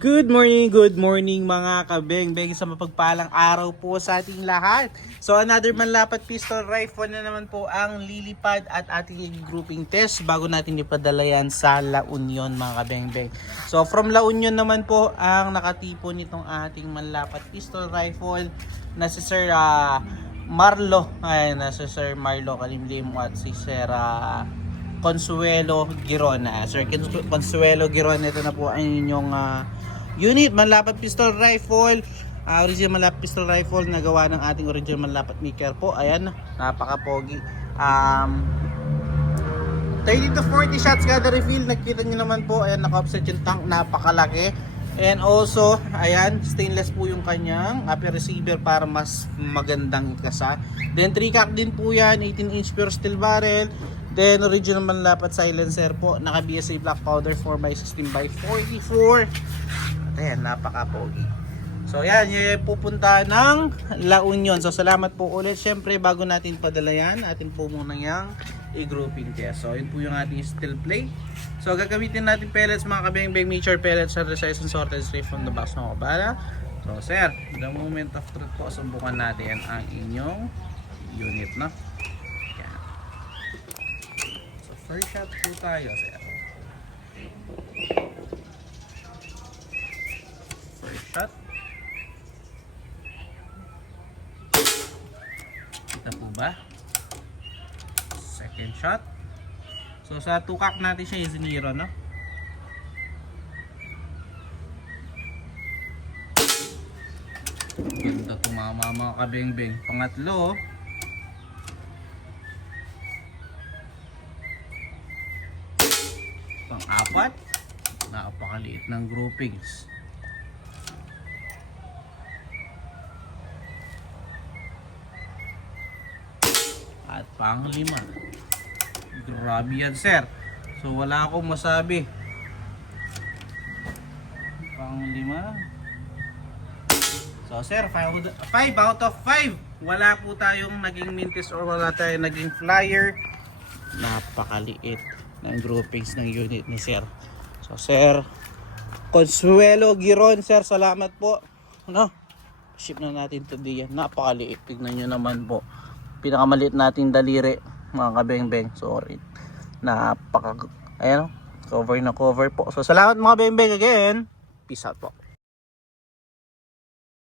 Good morning mga kabeng-beng sa mapagpalang araw po sa ating lahat. So another manlapat pistol rifle na naman po ang lilipad at ating grouping test bago natin ipadala yan sa La Union mga kabeng-beng. So from La Union naman po ang nakatipo nitong ating manlapat pistol rifle na si Sir Marlo. Ay, na si Sir Marlo Kalimlim at si Sir Consuelo Girona. Sir Consuelo Girona, ito na po ang inyong unit manlapat pistol rifle. Original manlapat pistol rifle na gawa ng ating original manlapat maker po. Ayan, napaka-pogi. 30 to 40 shots kada refill. Nakita nyo naman po, ayan, naka-offset yung tank, napakalaki. And also, ayan, stainless po yung kanyang upper receiver para mas magandang ikasa. Then 3-cock din po yan, 18-inch pure steel barrel. Then original manlapat silencer po, naka BSA black powder 4x16x44. Ayan, napaka-pogi. So yan, yung pupunta ng La Union. So salamat po ulit. Siyempre bago natin padala yan, atin po muna yung i-grouping test. So yun po yung ating steel play. So gagamitin natin pellets mga kabeng-beng, mature pellets are resized and sorted straight from the box ng kabala. So sir, the moment of truth po, subukan natin ang inyong unit, no? Yan. So first shot po tayo, sir. Shot. Kita po ba? Second shot. So sa 2-cock natin siya yung ziniro, no? Ganda tumama mga kabeng-beng. Pangatlo. Pang-apat. Napakaliit ng groupings. At pang-5. Grabe yan, sir. So wala akong masabi. Pang-5. So sir, 5 out of 5. Wala po tayong naging mintis or wala tayong naging flyer. Napakaliit ng groupings ng unit ni sir. So sir Consuelo Giron, sir, salamat po. Ano? Ship na natin today yan. Napakaliit. Tignan nyo naman po. Pinakamaliit natin daliri mga kabeng-beng. Sorry, ayan, cover na cover po. So salamat mga kabeng-beng again. Peace out po.